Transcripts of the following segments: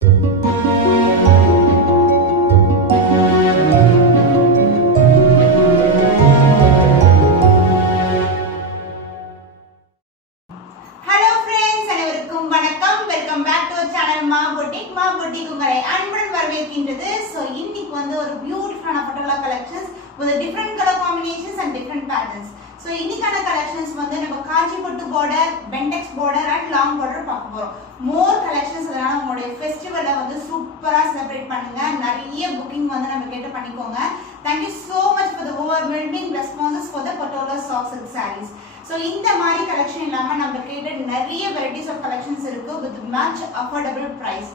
different color combinations and different patterns. So இன்னிக்கான collections வந்து நம்ம காஞ்சிபட்டு border, bentex border and long border பார்க்க போறோம். More collections அதனால உங்களுடைய ஃபெஸ்டிவலை வந்து சூப்பரா செலிப்ரேட் பண்ணுங்க. நிறைய booking வந்து நம்ம கேட்டு பண்ணிக்கோங்க. Thank you so much for the overwhelming responses for the Patola soft silk sarees. So இந்த மாதிரி collection இல்லாம நம்ம கேட்ட நிறைய varieties of collections இருக்கு with much affordable price.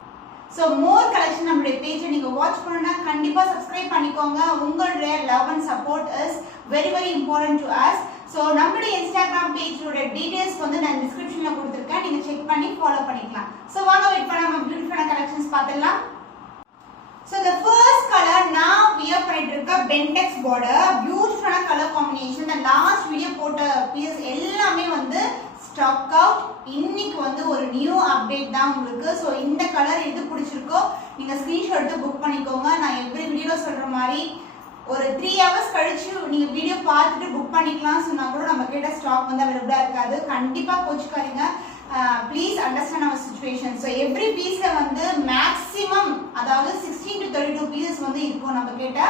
So more collection நம்மளுடைய பேஜ் நீங்க வாட்ச் பண்ணனும்னா கண்டிப்பா subscribe பண்ணிக்கோங்க. உங்களுடைய love and support is very very important to us. So நம்மளுடைய Instagram page ஓட details வந்து நான் descriptionல கொடுத்திருக்கேன். நீங்க செக் பண்ணி ஃபாலோ பண்ணிக்கலாம். So வாங்க வெயிட் பண்ணாம பியூட்டிஃபுல்லான collections பார்த்தலாம். So the first color நான் wear பண்ணிட்டு இருக்க bentex border, beautiful color combination. The last video போட்ட piece எல்லாமே வந்து stock out. இன்னைக்கு வந்து ஒரு நியூ அப்டேட் தான் உங்களுக்கு. சோ இந்த கலர் எது பிடிச்சிருக்கோ நீங்க ஸ்கிரீன்ஷாட் எடுத்து புக் பண்ணிக்கோங்க. நான் எவ்ரி வீடியோல சொல்ற மாதிரி ஒரு 3 hours கழிச்சு நீங்க வீடியோ பார்த்துட்டு புக் பண்ணிக்கலாம் சொன்னா கூட நம்ம கிட்ட ஸ்டாக் வந்து அவைலபிளா இருக்காது. கண்டிப்பா கோச்சுக்காதீங்க. Please understand our situation. So every பீஸ்ல வந்து மேக்ஸிமம் அதாவது 16 to 32 பீசஸ் வந்து இருக்கும் நம்ம கிட்ட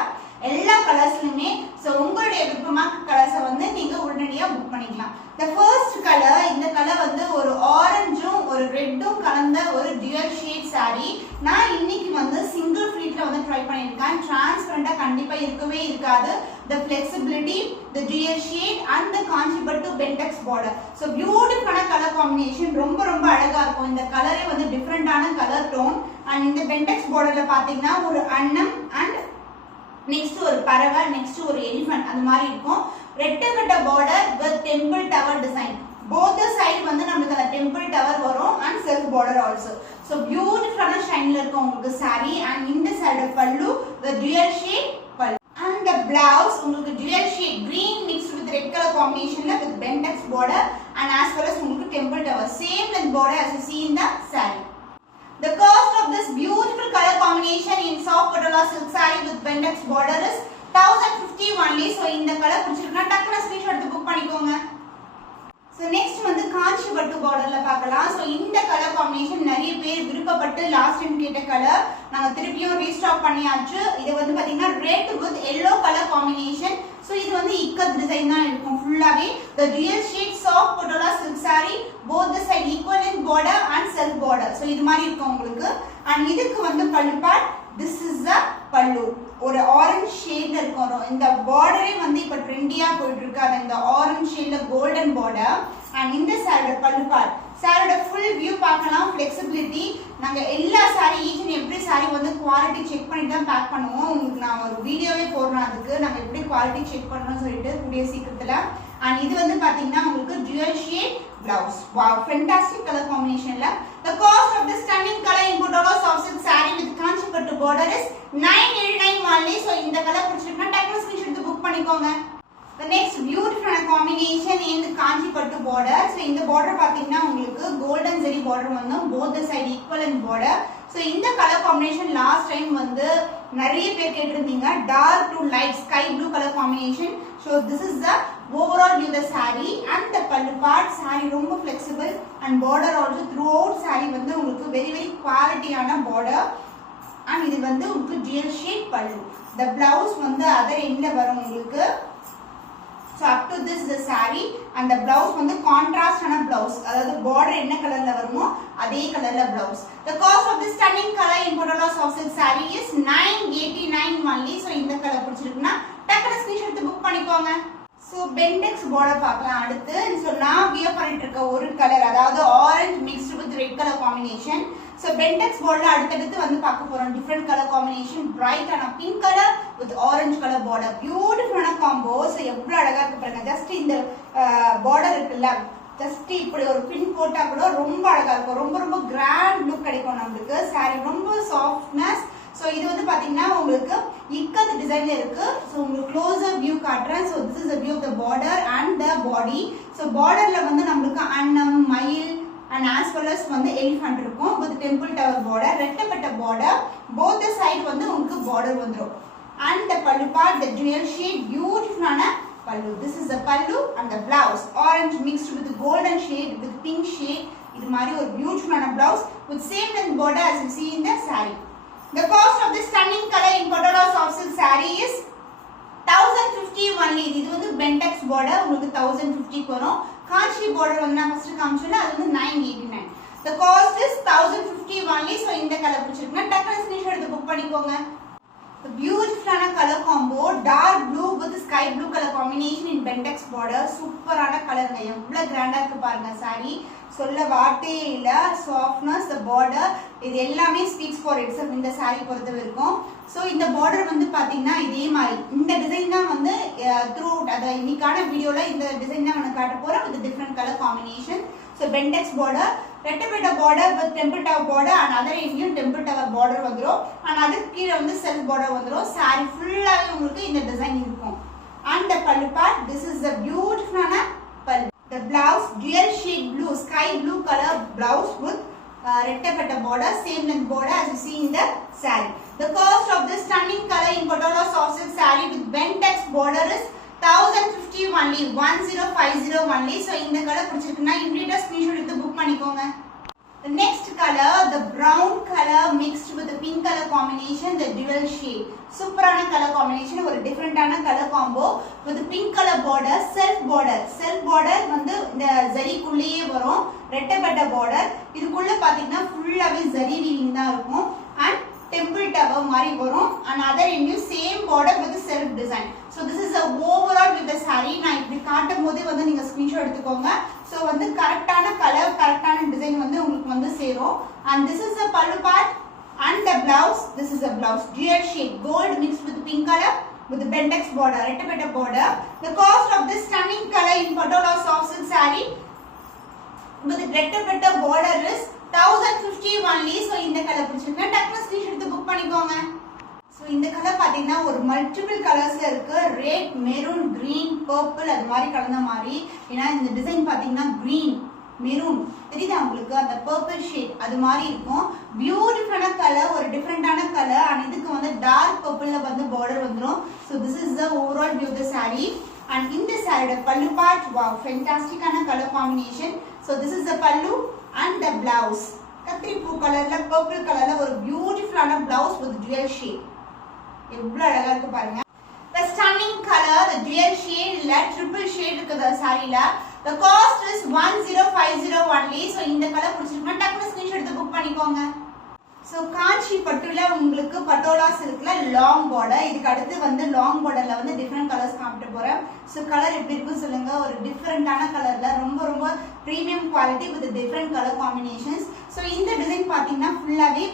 எல்லா கலர்ஸ்லயுமே. ஸோ உங்களுடைய விருப்பமான கலர்ஸை வந்து நீங்க உடனடியாக புக் பண்ணிக்கலாம். The first color, இந்த கலர் வந்து ஒரு ஆரஞ்சும் ஒரு ரெட்டும் கலந்த ஒரு dual shade saree. நான் இன்னைக்கு வந்து சிங்கிள் ஃப்ளீட்ல வந்து ட்ரை பண்ணியிருக்கேன். டிரான்ஸ்பரண்டா கண்டிப்பா இருக்கவே இருக்காது. The flexibility, the dual shade and the காஞ்சிபட்டு bentex border. So beautiful color combination, ரொம்ப ரொம்ப அழகா இருக்கும். இந்த கலரே வந்து டிஃபரெண்டான கலர் டோன். அண்ட் இந்த bentex borderல பாத்தீங்கன்னா ஒரு அன்னம் அண்ட் நெக்ஸ்ட் ஒரு பறவை, நெக்ஸ்ட் ஒரு எலிஃபண்ட் அந்த மாதிரி இருக்கும். ரெட்டகட்ட border with temple tower design. Both the side வந்து நமக்கு அந்த temple tower வரும் and self border also. So beautiful ஷைன்ல இருக்கும் உங்களுக்கு saree. and இந்த சைடு பல்லு the dual shade பல்லு and the blouse உங்களுக்கு dual shade green mixed with red color combinationல with bentex border and as well as உங்களுக்கு temple tower same length border as you see in the saree. The cost of this beautiful color combination in soft Patola silk saree with bentex border is 1050 only. So இந்த colour பிடிச்சிருக்குனா டக்குனு screenshot எடுத்து book பண்ணிக்கோங்க. So next வந்து காஞ்சிபட்டு borderல பார்க்கலாம். So இந்த colour combination நிறைய பேர் விருப்பப்பட்டு லாஸ்ட் டைம் கேட்ட கலர் நாங்க திருப்பியும் ரீஸ்டாக் பண்ணியாச்சு. இது வந்து பாத்தீங்கன்னா red with yellow color combination. So இது வந்து இக்கத் டிசைன் தான் இருக்கும் ஃபுல்லாவே. The dual shade soft Patola silk saree, both the side equal length border and self border. So இது மாதிரி இருக்கும் உங்களுக்கு. and இதுக்கு வந்து பல்லு பார்ட், this is the பல்லு. ஒரு ஆரஞ்சு ஷேட்ல இருக்கும். இந்த பார்டரே வந்து இப்ப ட்ரெண்டியா போயிட்டு இருக்கு. அது இந்த ஆரஞ்சு ஷேட்ல கோல்டன் பார்டர். and இந்த சாரியோட பல்லு பார்ட். சாரியோட ஃபுல் வியூ பார்க்கலாம். ஃப்ளெக்சிபிலிட்டி நாங்க எல்லா sorry each and every sorry வந்து குவாலிட்டி செக் பண்ணி தான் பேக் பண்ணுவோம். உங்களுக்கு நான் ஒரு வீடியோவே போடுறேன் அதுக்கு நாங்க எப்படி குவாலிட்டி செக் பண்ணணும்னு சொல்லிட்டு கூடிய சீக்கிரத்துல. and இது வந்து பாத்தீங்கன்னா உங்களுக்கு dual shade blouse. Wow, fantastic color combinationல. The cost of this stunning color in Patola soft silk saree with காஞ்சிபட்டு border is 989 only. So இந்த கலர் பிடிச்சிருந்தா டக்குனு ஸ்கிரீன்ஷாட் எடுத்து புக் பண்ணிக்கோங்க. The next beautiful combination in காஞ்சிபட்டு border. So இந்த border பாத்தீங்கன்னா உங்களுக்கு golden zari border வந்து both the side equivalent border. So இந்த color combination last time வந்து நிறைய பேர் கேட்டிருந்தீங்க. dark to light sky blue color combination. So this is the overall view the saree and the pallu part. Saree ரொம்ப flexible and border also throughout saree வந்து உங்களுக்கு very very quality ஆன border. and இது வந்து உங்களுக்கு dual shade pallu. The blouse வந்து other endல வரும் உங்களுக்கு. So up to this the saree and the blouse வந்து contrast ஆன blouse. அதாவது border என்ன கலர்ல வருமோ அதே கலர்ல blouse. The cost of this stunning color in Patola soft silk saree is 989 only. So இந்த கலர் பிடிச்சிருக்குன்னா டக்குனு ஸ்கிரீன்ஷாட் எடுத்து புக் பண்ணிக்கோங்க. So bentex border பார்க்கலாம் அடுத்து. So நான் wear பண்ணிட்டு இருக்க ஒரு கலர் அதாவது orange mixed with red color combination. So bentex border அடுத்து வந்து பார்க்க போறோம். different color combination, bright and pink color with orange color border. beautiful ஆன combo. So எவ்வளவு அழகா இருக்கு பாருங்க. just இந்த border இருக்குல்ல just இப்படி ஒரு பின் போட்டா கூட ரொம்ப அழகா இருக்கும். ரொம்ப ரொம்ப grand look கிடைக்கும் நமக்கு. saree ரொம்ப softness. So இது வந்து பாத்தீங்கன்னா உங்களுக்கு இக்கத் டிசைன்ல இருக்கு. So உங்களுக்கு க்ளோசர் வியூ காட்றேன். So this is the view of the border and the body. So borderல வந்து நமக்கு அன்னம், மயில், and as well as வந்து elephant இருக்கும் with temple tower border ரெட்டப்பட்ட border both the side வந்து உங்களுக்கு border வந்துரும் and the pallu part the dual shade beautiful ஆன pallu. This is the pallu and the blouse orange mixed with golden shade with pink shade. இது மாதிரி ஒரு beautiful ஆன blouse with same length border as you see in the saree. The cost of this stunning color in Patola soft silk saree is 1050 only. இது வந்து bentex border உங்களுக்கு 1050 வரும். Kanchi border வந்து நான் first காமிச்சேன்ல அது வந்து 989. The cost is 1050 only. So இந்த colour பிடிச்சிருக்குனா டக்குனு ஸ்கிரீன்ஷாட் எடுத்து புக் பண்ணிக்கோங்க. The beautiful ஆன color combo dark blue with sky blue color combination in bentex border. சூப்பரான கலர்ங்க. எவ்வளவு கிராண்டா இருக்கு பாருங்க saree. சொல்ல வார்த்தையே இல்ல. softness the border இது எல்லாமே speaks for itself இந்த saree பொறுத்தவரை இருக்கும். So இந்த border வந்து பாத்தீங்கன்னா இதே மாதிரி இந்த டிசைன் தான் வந்து throughout அத இன்னைக்கான வீடியோல இந்த டிசைன் தான் நான் காட்ட போறேன் with different color combination. So bentex border ரெட்டப்பட்ட border with temple tower border and other Indian temple tower border வந்துரும் and அதுக்கு கீழ வந்து self border வந்துரும். saree ஃபுல்லாவே உங்களுக்கு இந்த டிசைன் இருக்கும். And the pallu part this is the beautiful ஆன pallu. The blouse dual shade blue sky blue color blouse with ரெட்டப்பட்ட border same length border as you see in the saree. The cost of this stunning color in Patola soft silk saree with bentex border is 1050 only 1050 only. So இந்த colour பிடிச்சிருக்குனா இமிடியேட்டா screenshot எடுத்து book பண்ணிக்கோங்க. The next color the brown color mixed with the pink color combination the dual shade. சூப்பரான colour combination ஒரு டிஃபரண்டான colour combo with pink color border self border வந்து இந்த ஜரிக்குள்ளேயே வரும் ரெட்டப்பட்ட border இதுக்குள்ள பாத்தீங்கன்னா ஃபுல்லாவே ஜரி வீவிங் தான் இருக்கும் and temple tower மாதிரி வரும் and other end same border with the self design. So this is a overall with the saree நான் இப்படி காட்டும்போதே வந்து நீங்க ஸ்கிரீன்ஷாட் எடுத்துக்கோங்க. So வந்து கரெக்ட்டான கலர் கரெக்ட்டான டிசைன் வந்து உங்களுக்கு வந்து சேரும் and this is the pallu part and the blouse this is a blouse dual shade gold mixed with pink color with the bentex border ரெட்டப்பட்ட border. The cost of this stunning color in Patola soft silk saree with the ரெட்டப்பட்ட border is 1050 only. So இந்த colour பிடிச்சிருக்குனா டக்குனு screenshot எடுத்து book பண்ணிக்கோங்க. So இந்த colour பாத்தீங்கன்னா ஒரு multiple கலர்ஸ்ல இருக்கு red maroon green purple அது மாதிரி கலந்த மாதிரி ஏனா இந்த டிசைன் பாத்தீங்கன்னா green மெரூன் தெரியுதா உங்களுக்கு அந்த purple shade அது மாதிரி இருக்கும் பியூட்டிஃபுல்லான கலர் ஒரு டிஃபரண்டான கலர் and இதுக்கு வந்து டார்க் purpleல வந்து border வந்துரும். So this is the overall view of the saree and in the saree the pallu part wow fantastic ஆன color combination. So this is the pallu and the blouse கத்திரி பூ கலர்ல purple கலர்ல ஒரு பியூட்டிஃபுல்லான blouse with dual shade எவ்வளவு அழகா இருக்கு பாருங்க. The stunning color the dual shade இல்ல triple shade இருக்குதா சாரில. The cost is 1050 only. So இந்த கலர் பிடிச்சிருக்குனா டக்குனு ஸ்கிரீன்ஷாட் எடுத்து புக் பண்ணிக்கோங்க. So காஞ்சி பட்டுல உங்களுக்கு பட்டோலா சில்க்ல லாங் border இதுக்கு அடுத்து வந்து லாங் borderல வந்து டிஃபரண்ட் கலர்ஸ் காமிட்டு போறேன். So கலர் எப்படி இருக்குன்னு சொல்லுங்க. ஒரு டிஃபரண்டான கலர்ல ரொம்ப premium quality with different color combinations. So இந்த டிசைன் பாத்தீங்கன்னா ஃபுல்லாவே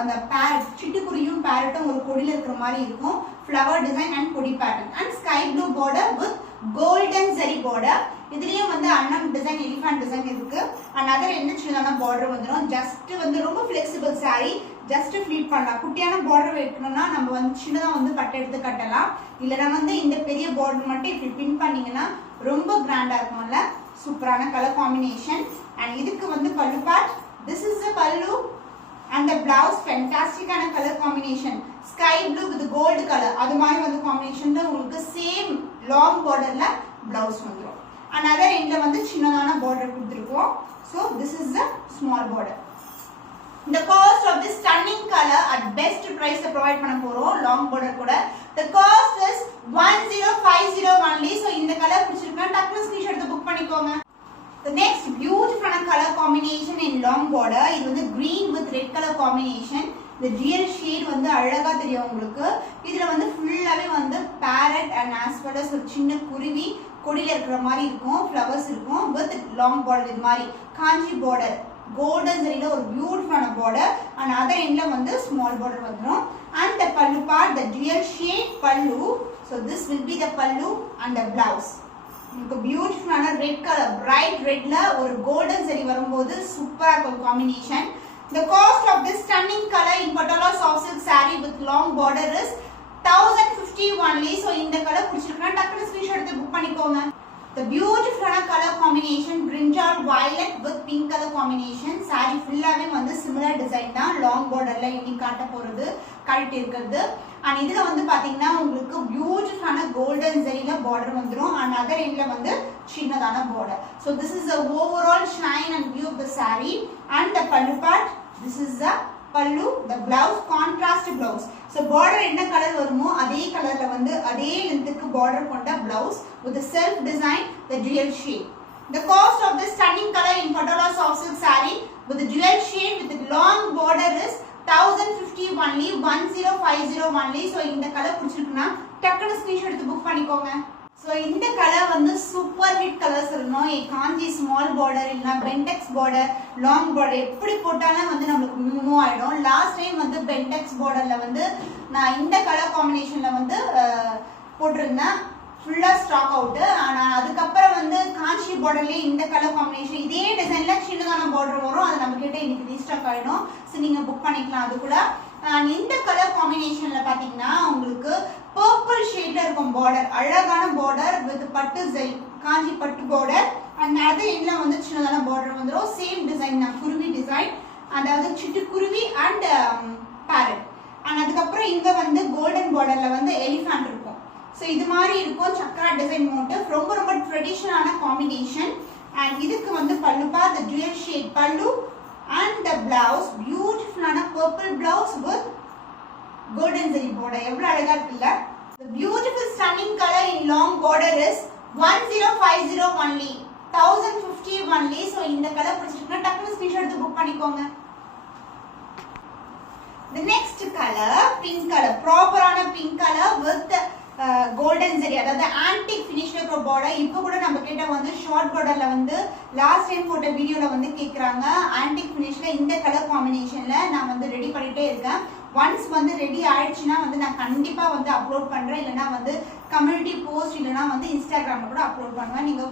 அந்த parrot சிட்டுக்குருவியும் parrotம் ஒரு கொடியில இருக்கிற மாதிரி இருக்கும். flower design and கொடி pattern and sky blue border with golden zari border. இதுலயும் வந்து அன்னம் டிசைன் எலிஃபண்ட் டிசைன் இருக்கு and other என்ன சின்னதான border வந்துரும். ஜஸ்ட் வந்து ரொம்ப flexible saree ஜஸ்ட் ஃப்ளீட் பண்ணலாம். குட்டியான border வைக்கணும்னா நம்ம வந்து சின்னதா வந்து கட் எடுத்து கட்டலாம். இல்லனா வந்து இந்த பெரிய border மட்டும் இப்படி பின் பண்ணீங்கன்னா ரொம்ப கிராண்டா இருக்கும்ல. சூப்பரான கலர் காம்பினேஷன் and இதுக்கு வந்து pallu part this is the pallu and the blouse fantastic ஆன colour combination sky blue with gold color அது மாதிரி வந்து காம்பினேஷன்ல உங்களுக்கு சேம் லாங் borderல blouse வந்துரும். another endல வந்து சின்னதான border கொடுத்திருக்கோம். So this is the small border. The cost of this stunning color at best price provide பண்ண போறோம் long border கூட. The cost is 1050 only. So இந்த கலர் பிடிச்சிருக்கா டக்குனு ஸ்கிரீன்ஷாட் எடுத்து புக் பண்ணிக்கோங்க. The next beautiful color combination in long border இது வந்து green with red color combination. The dual shade வந்து அழகா தெரியும் உங்களுக்கு. இதுல வந்து ஃபுல்லாவே வந்து parrot and as well as ஒரு சின்ன குருவி கொடியில இருக்கிற மாதிரி இருக்கும் flowers இருக்கும் with long border இது மாதிரி காஞ்சி border golden zariல ஒரு பியூட்டிஃபுல்லான border and other endல வந்து small border வந்துரும் and the pallu part the dual shade pallu. So this will be the pallu and the blouse. உங்களுக்கு பியூட்டிஃபுல்லான ரெட் கலர் பிரைட் ரெட்ல ஒரு கோல்டன் சரி வரும்போது சூப்பரா இருக்கும் combination. The cost of this stunning color in Patola soft silk saree with long border is 1050 only. So இந்த colour பிடிச்சிருக்கா டக்குனு ஸ்கிரீன்ஷாட் எடுத்து புக் பண்ணிக்கோங்க. The beautiful color combination brinjal violet with pink color combination. Saree full-ஆவே வந்து similar design தான், long borderல இன்னி காட்ட போறது காட்டிட்டு இருக்குது. and இதுல வந்து பாத்தீங்கன்னா உங்களுக்கு beautiful golden zariல border வந்துரும் and other endல வந்து சின்னதான border. So this is the overall shine and view of the saree and the pallu part. This is the pallu, the blouse, contrast blouse. So border என்ன colour வருமோ அதே கலர்ல வந்து அதே லெந்த்க்கு border கொண்ட blouse with the self design, the dual shade. The cost of this stunning color in Patola soft silk saree with the dual shade with the long border is 1050 only, 1050 only. So இந்த colour பிடிச்சிருக்குனா டக்குனு screenshot எடுத்து book பண்ணிக்கோங்க. So இந்த colour வந்து super hit colours இருக்கணும். காஞ்சி small border இல்லனா பென்டெக்ஸ் border, long border எப்படி போட்டாலும் வந்து நமக்கு மூவ் ஆயிடும். லாஸ்ட் டைம் வந்து பென்டெக்ஸ் borderல வந்து நான் இந்த கலர் காம்பினேஷன்ல வந்து போட்டுருந்தேன், ஃபுல்லா ஸ்டாக் அவுட். ஆனா அதுக்கு அப்புறம் வந்து காஞ்சி borderலயே இந்த கலர் காம்பினேஷன் இதே டிசைன்ல சின்னதான border வரும், அது நம்ம கிட்ட இன்னைக்கு ரீஸ்டாக் ஆயிடும். சோ நீங்க புக் பண்ணிக்கலாம். அது கூட இந்த கலர் காம்பினேஷன்ல பாத்தீங்கன்னா உங்களுக்கு பர்பிள் ஷேட்ல இருக்கும் border, அழகான border with பட்டு ஜரி, காஞ்சி பட்டு border. and அது என்ன வந்து சின்னதான border வந்துரும். சேம் டிசைன் தான், குருவி டிசைன், அதாவது சிட்டுக்குருவி and parrot. and அதுக்கு அப்புறம் இங்க வந்து கோல்டன் borderல வந்து எலிஃபண்ட் இருக்கும். சோ இது மாதிரி இருக்கும் சக்கரா டிசைன் மோட்டிவ், ரொம்ப ரொம்ப ட்ரெடிஷனலான காம்பினேஷன். and இதுக்கு வந்து பல்லு பார், the dual shade pallu and the blouse, beautiful purple blouse with golden zari border. எவ்வளவு அழகா இருக்குல்ல. The beautiful stunning color in long border is 1050 only, 1050 only. so இந்த கலர் பிடிச்சிருக்குனா டக்குனு ஸ்கிரீன்ஷாட் எடுத்து புக் பண்ணிக்கோங்க. The next color, pink color, proper ஆன pink color with golden zari, அதாவது antique finish இருக்கிற border. இப்போ கூட நம்ம கிட்ட வந்து ஷார்ட் borderல வந்து லாஸ்ட் டைம் போட்ட வீடியோல வந்து கேக்குறாங்க antique finishல இந்த கலர் காம்பினேஷன்ல நான் வந்து ரெடி பண்ணிட்டே இருக்கேன். once வந்து ரெடி ஆயிடுச்சுனா வந்து நான் கண்டிப்பா வந்து அப்லோட் பண்றேன், இல்லனா வந்து கம்யூனிட்டி போஸ்ட் இல்லனா வந்து இன்ஸ்டாகிராம்ல கூட அப்லோட் பண்ணுவேன். நீங்க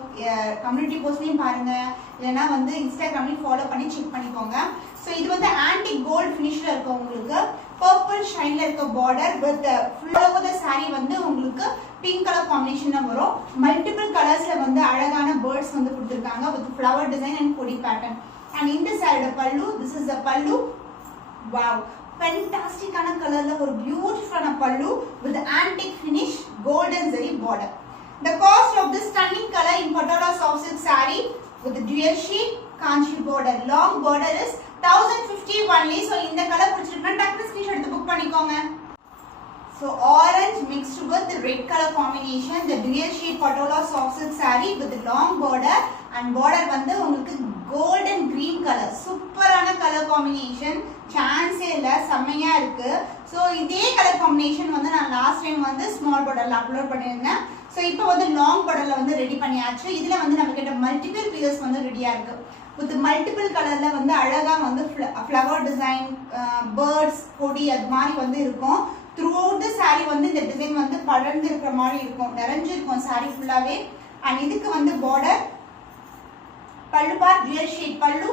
கம்யூனிட்டி போஸ்ட்லயும் பாருங்க, இல்லனா வந்து இன்ஸ்டாகிராம்லயும் ஃபாலோ பண்ணி செக் பண்ணிக்கோங்க. சோ இது வந்து antique gold finishல இருக்கு. உங்களுக்கு purple shineல இருக்க border with full over the saree வந்து உங்களுக்கு pink color combination வரும். multiple colorsல வந்து அழகான birds வந்து கொடுத்திருக்காங்க with flower design and கொடி pattern. and இந்த saree pallu, this is the pallu. wow, fantastic ஆன கலர்ல ஒரு பியூட்டிஃபுல் ஆன pallu with antique finish, golden zari border. The cost of this stunning color in Patola soft silk saree with the dual shade kanchi border, long border is 1050 only. so இந்த colour பிடிச்சிருக்குனா டக்குனு screenshot எடுத்து book பண்ணிக்கோங்க. so orange mixed with the red color combination, the dual shade Patola soft silk saree with the long border and border வந்து உங்களுக்கு golden green color, சூப்பரான colour combination, சான்ஸே இல்ல, செம்மையா இருக்கு. so இதே கலர் காம்பினேஷன் வந்து நான் லாஸ்ட் டைம் வந்து ஸ்மால் borderல அப்லோட் பண்ணிருந்தேன். so இப்போ வந்து லாங் borderல வந்து ரெடி பண்ணியாச்சு. இதுல வந்து நம்ம கிட்ட மல்டிபிள் பீசஸ் வந்து ரெடியா இருக்கு with multiple கலர்ல வந்து அழகா வந்து flower design, birds, கொடி அது மாதிரி வந்து இருக்கும். throughout the saree வந்து இந்த டிசைன் வந்து படர்ந்து இருக்கிற மாதிரி இருக்கும், நிறைஞ்சு இருக்கும் saree ஃபுல்லாவே. and இதுக்கு வந்து border, pallu part dual shade pallu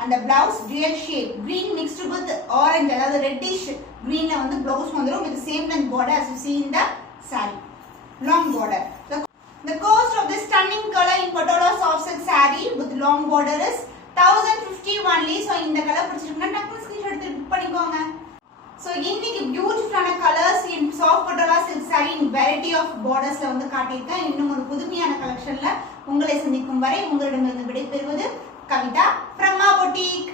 and the blouse dual shade green mixed with orange, அதாவது reddish greenல வந்து blouse வந்துரும் with the same length border as you see in the saree, long border. The cost of this stunning color in Patola soft silk saree with long border is 1050 only. so இந்த colour பிடிச்சிருக்குனா டக்குனு screenshot எடுத்து book பண்ணிக்கோங்க. so இன்னைக்கு பியூட்டிஃபுல்லான colours in soft Patola silk saree in variety of bordersல வந்து காட்டியிருக்கேன். இன்னும் ஒரு புதுமையான கலெக்ஷன்ல உங்களை சந்திக்கும் வரை உங்களிடமிருந்து விடைபெறுவது கவிதா from Ma Boutique.